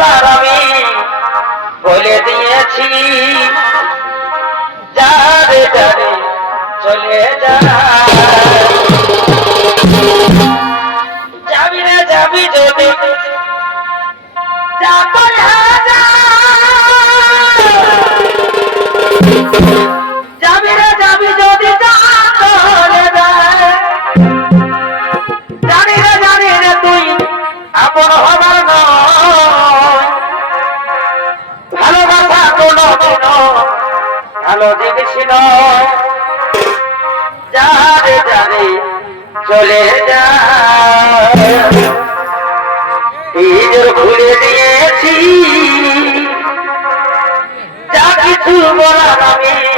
বলার আমি বলে দিয়েছি যারে যারে চলে যা যাবি রে যাবি যদি যা করে যা যাবি রে যাবি যদি যা করে জানি রে তুই আপন হবার নয় ভালোবাসা কোনো ভালো জিনিস নয় যারে যারে চলে যা ঈদের ভুলে দিয়েছি যা কিছু বলার আমি